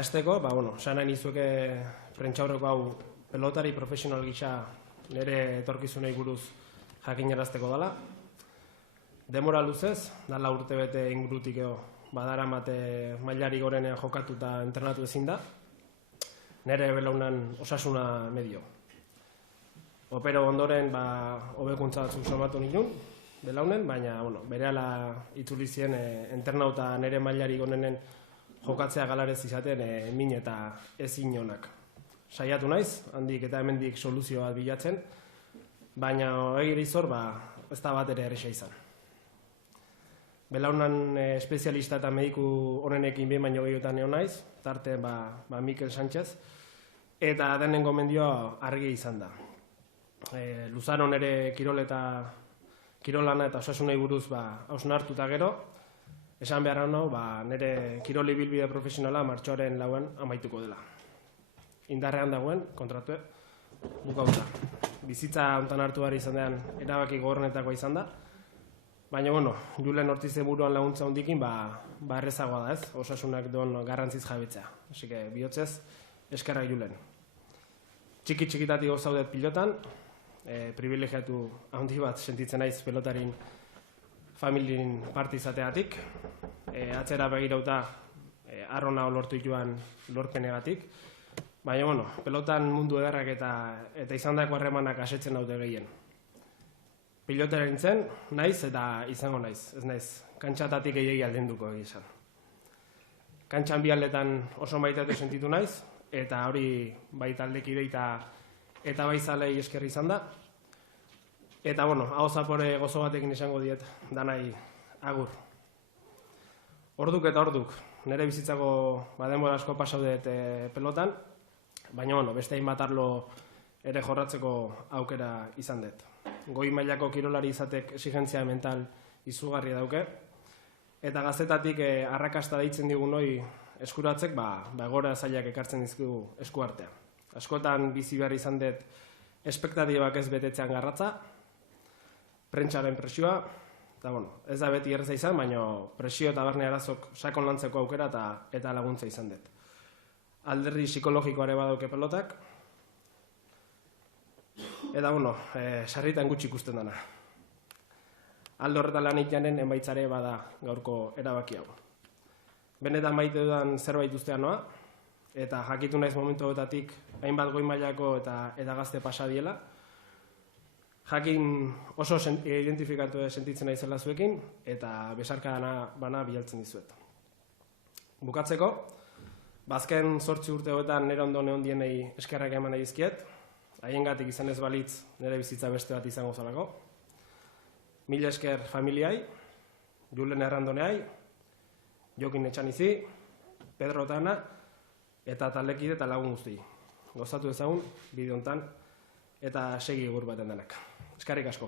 Azteko, sana nizueke prentxaurreko hau pelotari profesional gisa nire etorkizunei buruz jakinarazteko dela. Demora luzez, dala urte bete ingurutik badara mate mailari gorenean jokatu eta entrenatu ezin da. Nire belaunan osasuna medio. Opero ondoren hobekuntza batzuk somatu nilun, belaunen, baina berehala itzuli zien entrenauta nire mailari gonenen jokatzea galarez izaten min eta ezin onak. Saiatu naiz, handik eta hemendik soluzio bat bilatzen, baina egire izor, ez da bat ere erresa izan. Belaunan espezialista eta mediku honenekin behin baino gehiotan egon naiz, tarte Mikel Sánchez, eta denen gomendioa argi izan da. Luzaron ere kirolana eta osasunei buruz hausnartuta gero, esan behar hau nire kiroli bilbide profesionala martxoaren 4 amaituko dela. Indarrean dagoen, kontratue, bukauta. Bizitza hontan hartu behar izan dean erabaki gogorrenetakoa izan da, baina, Julen Ortize buruan laguntza hondikin, errezagoa da ez, osasunak duen garrantziz jabetzea. Así que, bihotzez, eskerrak Julen. Txiki-txikitatik gozaudet pilotan, privilegiatu handi bat sentitzen naiz pelotarin familien parte izateatik, atzera begirauta arrona lortu joan lorpenegatik, baina, pelotan mundu ederrak eta izandako harremanak asetzen daute gehien. Pilotaren zen, naiz eta izango naiz, ez naiz, kantxatatik gehiagi aldenduko egizan. Kantxan bi aldetan oso maiteatu sentitu naiz, eta hori bai taldekide eta bai zalei eskerri izan da. Eta, hau zapore gozo batekin esango diet, danai agur. Orduk eta orduk, nire bizitzako denbora asko pasaudet pelotan, baina, beste hainbat arlo ere jorratzeko aukera izan dut. Goi mailako kirolari izatek exigentzia mental izugarria dauke, eta gaztetatik arrakasta deitzen digun hori eskuratzek, egora zailak ekartzen dizkigu eskuartea. Askotan bizi behar izan dut espektatibak ez betetzean garratza, prentsaren presioa, eta ez da beti erreza izan, baina presio eta barne arazok sakon lantzeko aukera eta laguntza izan dut. Alderdi psikologikoare badauke pelotak, eta sarritan gutxi ikusten dana. Aldo horretan lan egitearen enbaitzare bada gaurko erabaki hau. Benetan maite dudan zerbait ustea noa, eta jakitu naiz momentu horretatik hainbat goi mailako eta gazte pasadiela. Jakin oso identifikatu sentitzen naizela zuekin, eta besarka bana bilaltzen dizuet. Bukatzeko, bazken 8 urte hoetan nire ondo neon dienei eskerrak eman nahi dizkiet, haiengatik izan ez balitz nire bizitza beste bat izango zalako. Mila esker familiai, Julen Errandoneai, Jokin Etxanizi, Pedro Otana, eta taldekide eta lagun guzti. Gozatu ezagun, bideo hontan, eta segi egur baten denak. Eskerrik asko.